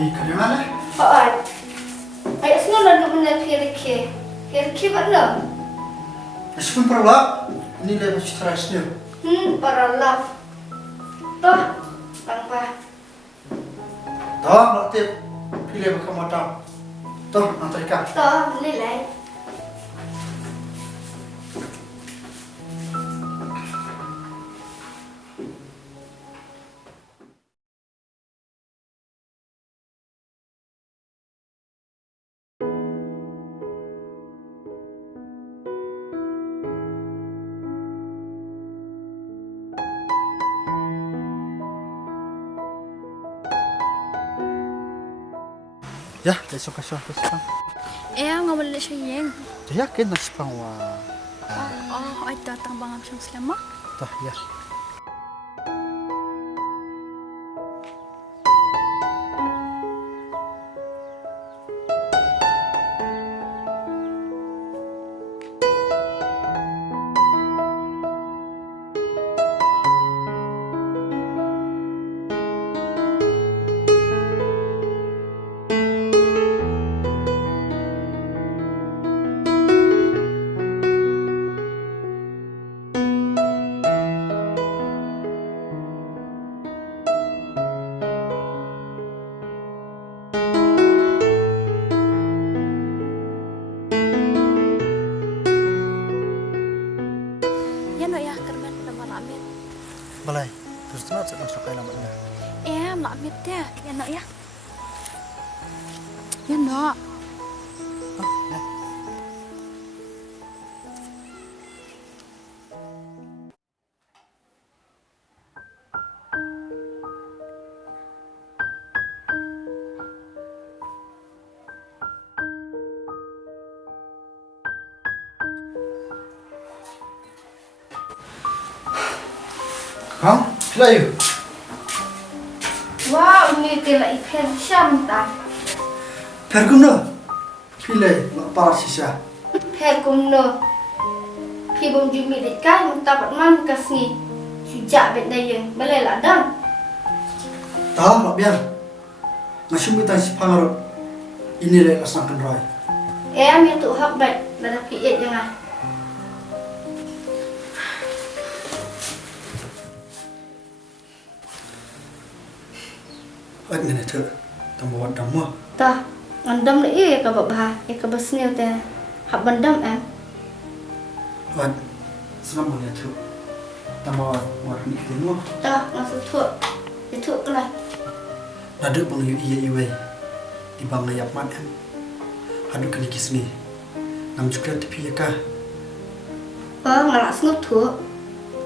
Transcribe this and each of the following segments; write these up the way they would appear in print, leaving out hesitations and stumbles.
Kali mana? Ay, asno lang naman na kiri-kiri. Kiri-kiri ba lang? Shibun paralap. Ini lepas stress ni. Paralap. Toh, bang pa. Toh, nanti pilih bakal matang. Toh, nanti kan. Toh, lilai. Ya, besok kasih. Nga wala siya Jing. Yakin na siya pang wa. Ay tatang bangam siyang selama. Toh, ya. Balai, terus tu nak masuk ke dalam mana? Makmit dia. Yan nak ya. Yan nak. Ya. Layu. Wow, ini tela ikan shym ta. Perguna. Pilih lapar sisa. Perguna. Pibung jumi dekat mutabat man kasni. Sejak bet daya, boleh lah dan. Tahu tak biar. Ngasih minta si pangarut. Ini le asangkan roy. Ambil tu hak baik, dah piet jangan. Anh này thử, tao muốn đấm mà. Ta, anh đâm lại cái bậc bà, cái bậc sneo thế, học bận đâm em. Anh, sao mà này thử, tao muốn nghỉ tiếng mà. Ta, nó sẽ thua, để thua cái này. Đã được bằng yêu yêu về, đi bằng này nhập mắt em. Hadu kena kiss ni, nam juga tapi ya Ngalak sengop thua,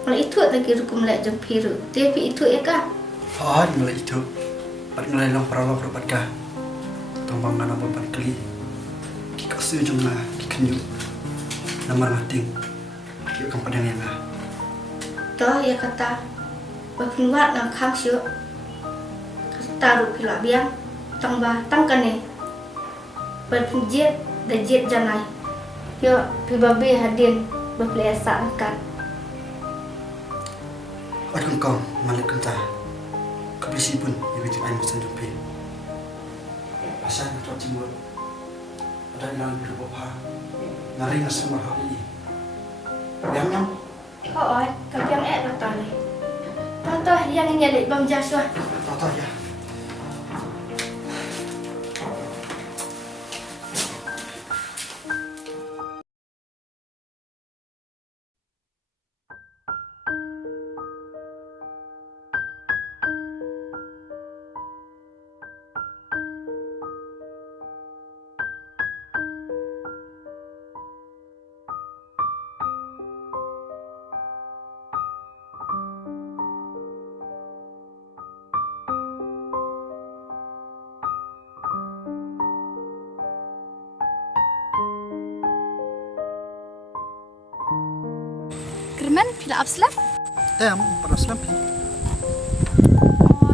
kalau itu lagi rukum lek jeng piru, tapi itu ya kah? Ngalak itu. Pat ngalai long paralok rupat ka. Tombang ngana bapan kali. Ki kasu Jong I, ki kanyu. Namar ngating. Ki kam padang yang nga. Toh ya kata. Bakin wat ngam kham syu. Kata ru pila biang. Tang ba tang kane. Bakin JIED da JIED janai. Yo pi babe hadin baple sa angkat. At kong malik kanta. KhuBlei shibun yang kita aim pesan jumpa. Pasal kita cimut. Ada yang berbapa. Nari ngasih mahal ini. Yang yang. Kalau yang betul ni. Tahu yang ini ada bang Joshua. Tahu ya. Kerman pila abslam? Pada selam pi.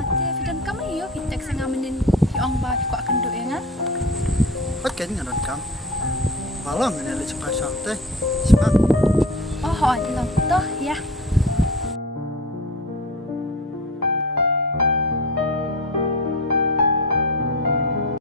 Te fidan kamu yo pitek sangamenin Jong I ko akan do engan. Pakai dengan kam. Malam ini le cepat santai. Cepat. Tilong toh ya.